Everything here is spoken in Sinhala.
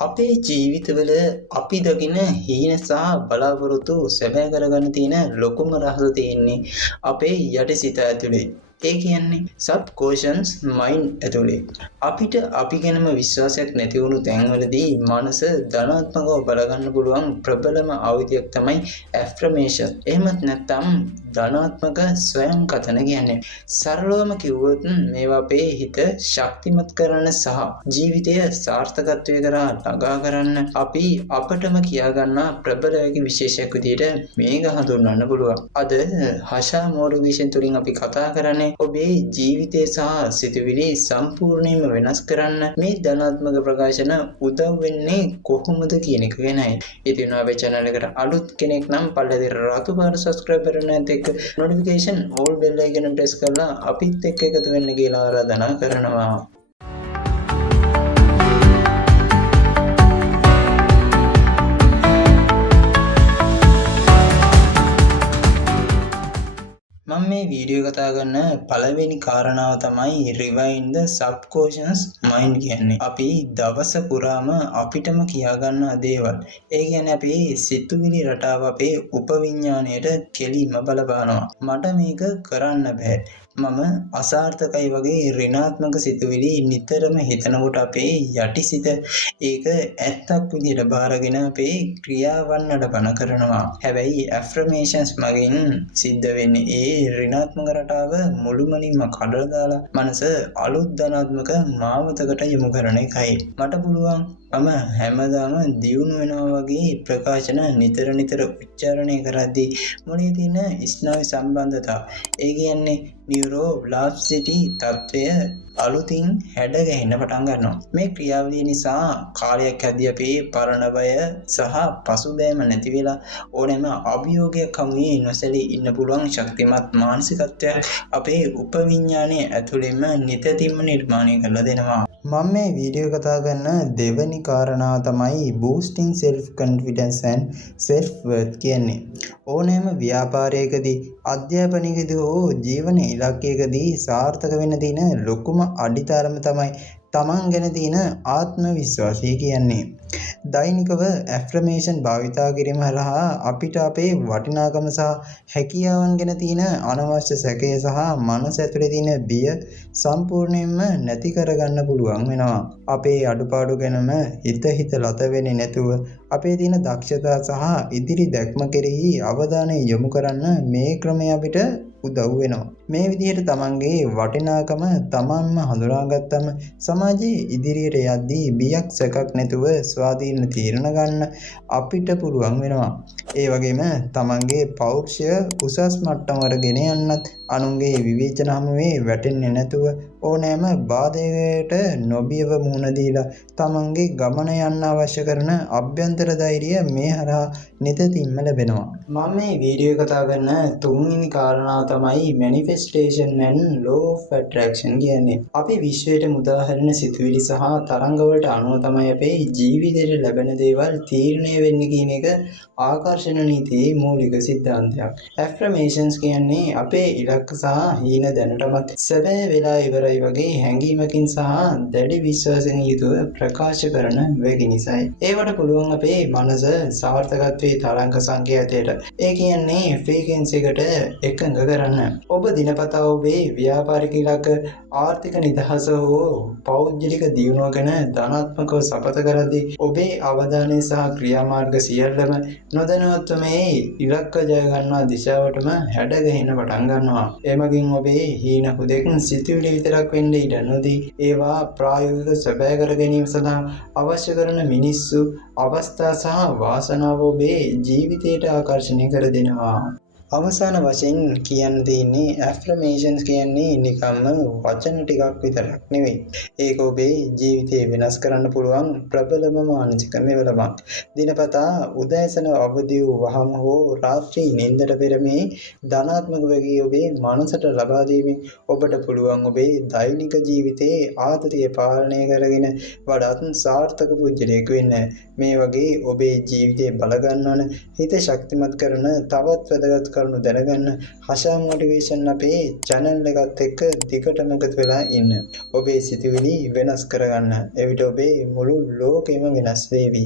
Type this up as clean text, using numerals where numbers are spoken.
අපේ ජීවිතවල අපි දකින හීන සහ බලාපොරොත්තු සැබෑ කරගන්න තියෙන ලොකුම රහස තියෙන්නේ අපේ යටිසිත ඇතුලේ. ඒ කියන්නේ subconscious mind ඇතුලේ. අපිට අපි ගැනම විශ්වාසයක් නැති වුණු තැන්වලදී මනස ධනාත්මකව බලගන්න පුළුවන් ප්‍රබලම ආයුධයක් තමයි affirmation. එහෙමත් නැත්නම් ධනාත්මක ස්වයං කතන කියන්නේ. සරලවම කිව්වොත් මේවා අපේ හිත ශක්තිමත් කරන සහ ජීවිතය සාර්ථකත්වයට ළඟා කරන්න අපි අපටම කියා ගන්නා ප්‍රබල විශේෂයක් විදිහට මේක හඳුන්වන්න පුළුවන්. අද හෂා මොටිවේෂන් තුලින් අපි කතා කරන්නේ ඔබේ ජීවිතය සහ සිතුවිලි සම්පූර්ණයෙන්ම වෙනස් කරන්න මේ ධනාත්මක ප්‍රකාශන උදව් වෙන්නේ කොහොමද කියන එක ගැනයි. ඉතින් අපේ channel එකට අලුත් කෙනෙක් නම් පල්ලෙදිර රතු පාට subscribe කරන්න එක්ක notification all bell icon press කරලා අපිත් එක්ක එකතු වෙන්න කියලා ආරාධනා කරනවා. මම මේ වීඩියෝ කතා කරන පළවෙනි කාරණාව තමයි rewind the subconscious mind කියන්නේ. අපි දවස පුරාම අපිටම කියා ගන්න දේවල්. ඒ කියන්නේ අපි සිතුවිලි රටාව අපේ උපවිඤ්ඤාණයට කෙලින්ම බලපානවා. මට මේක කරන්න බෑ. මම අසාර්ථකයි වගේ ඍණාත්මක සිතුවිලි නිතරම හිතනකොට අපේ යටිසිත ඒක ඇත්තක් විදිහට බාරගෙන අපේ ක්‍රියාවන් නඩපන කරනවා. හැබැයි affirmations මගින් සිද්ධ වෙන්නේ ඒ ඍණාත්මක රටාව මුළුමනින්ම කඩලා දාලා මනස අලුත් ධනාත්මක මාවතකට යොමු කරන එකයි. මට පුළුවන් මම හැමදාම දියුණු වෙනවා වගේ ප්‍රකාශන නිතර උච්චාරණය කරද්දී මොලේ තියෙන ස්නායු සම්බන්ධතාව ඒ කියන්නේ නියුරෝප්ලාස්ටිසිටි තත්ත්වය අලුතින් හැඩ ගැහෙන්න පටන් ගන්නවා. මේ ක්‍රියාවලිය නිසා කාලයක් ඇද්දී අපේ පරණ බය සහ පසුබෑම නැති වෙලා ඕනෑම අභියෝගයක් හමුවේ නොසැලී ඉන්න පුළුවන් ශක්තිමත් මානසිකත්වයක් අපේ උපවිඤ්ඤාණය ඇතුළෙම නිතින්ම නිර්මාණය කරලා දෙනවා. මම මේ වීඩියෝ කතා කරන දෙවැනි කාරණාව තමයි boosting self confidence and self worth කියන්නේ. ඕනෑම ව්‍යාපාරයකදී අධ්‍යාපනයකදී හෝ ජීවන ඉලක්කයකදී සාර්ථක වෙන්න තියෙන ලොකුම අඩිතාරම තමයි තමන් ගැන තියෙන ආත්ම විශ්වාසය කියන්නේ. දෛනිකව affirmation භාවිතා කිරීම හරහා අපිට අපේ වටිනාකම සහ හැකියාවන් ගැන තියෙන අනවශ්‍ය සැකය සහ මනස ඇතුලේ තියෙන බිය සම්පූර්ණයෙන්ම නැති කරගන්න පුළුවන් වෙනවා. අපේ අඩුපාඩු ගැනම හිත ලත වෙන්නේ නැතුව අපේ තියෙන දක්ෂතා සහ ඉදිරි දැක්ම කෙරෙහි අවධානය යොමු කරන්න මේ ක්‍රමය අපිට උදව් වෙනවා. මේ විදිහට තමන්ගේ වටිනාකම තමන්ම හඳුනාගත්තම සමාජයේ ඉදිරියට යද්දී බියක් සැකක් නැතුව ස්වාධීන තීරණ ගන්න අපිට පුළුවන් වෙනවා. ඒ වගේම තමන්ගේ පෞරුෂය උසස් මට්ටමකට ගෙන යන්නත් අනුන්ගේ විවේචන හමුවේ වැටෙන්නේ නැතුව ඕනෑම බාධකයකට නොබියව මුහුණ දීලා තමන්ගේ ගමන යන්න අවශ්‍ය කරන අභ්‍යන්තර ධෛර්යය මේ හරහා නිතින්ම ලැබෙනවා. මම මේ වීඩියෝ කතා කරන තුන්වෙනි කාරණාව තමයි manifestation and law of attraction කියන්නේ. අපි විශ්වයට මුදාහරින සිතුවිලි සහ තරංග වලට අනුව තමයි අපේ ජීවිතේට ලැබෙන දේවල් තීරණය වෙන්නේ කියන එක ආකර්ෂණ නීතියේ මූලික සිද්ධාන්තයක්. affirmations කියන්නේ අපේ ඉලක්ක සහ හීන දැනටමත් සැබෑ වෙලා ඉවරයි වගේ හැඟීමකින් සහ දැඩි විශ්වාසයෙන් යුතුව ප්‍රකාශ කරන වෙගි නිසායි. ඒවට පුළුවන් අපේ මනස සාර්ථකත්වයේ තරංග සංකේතයට ඒ කියන්නේ ෆ්‍රීකවෙන්සි එකට එකඟ කරන්න. ඔබ දිනපතා ඔබේ ව්‍යාපාරික ඉලක්ක ආර්ථික නිදහස හෝ පෞද්ගලික දියුණුව ගැන ධනාත්මකව සපත කරද්දී ඔබේ අවධානය සහ ක්‍රියාමාර්ග සියල්ලම නොදැනුවත්වම මේ ඉලක්ක ජය ගන්නා දිශාවටම හැඩ ගැහෙන්න පටන් ගන්නවා. එමගින් ඔබේ හීන හුදෙක් සිතුවිලි විතරක් වෙන්න ඉඩ නොදී ඒවා ප්‍රායෝගික සැබෑ කර ගැනීම සඳහා අවශ්‍ය කරන මිනිස්සු අවස්ථා සහ වාසනාව ඔබේ ජීවිතයට ආකර්ෂණය කර දෙනවා. අවසාන වශයෙන් කියන්න තියෙන්නේ affirmations කියන්නේ නිකම්ම වචන ටිකක් විතරක් නෙවෙයි. ඒක ඔබේ ජීවිතේ වෙනස් කරන්න පුළුවන් ප්‍රබලම මානසික මෙවලමක්. දිනපතා උදෑසන අවදි වූ වහම හෝ රාත්‍රී නිින්දට පෙර මේ ධනාත්මක වේගය ඔබේ මනසට ලබා දීමෙන් ඔබට පුළුවන් ඔබේ දෛනික ජීවිතයේ ආතතිය පාලනය කරගෙන වඩාත් සාර්ථක පුජ්‍යලයක් වෙන්න. මේ වගේ ඔබේ ජීවිතේ බල ගන්නවන හිත ශක්තිමත් කරන තවත් වැදගත් කරුණු දැනගන්න හෂා මොටිවේෂන් අපේ channel එකත් එක්ක දිගටම එකතු වෙලා ඉන්න. ඔබේ සිතුවිලි වෙනස් කරගන්න. එවිට ඔබේ මුළු ලෝකෙම වෙනස් වේවි.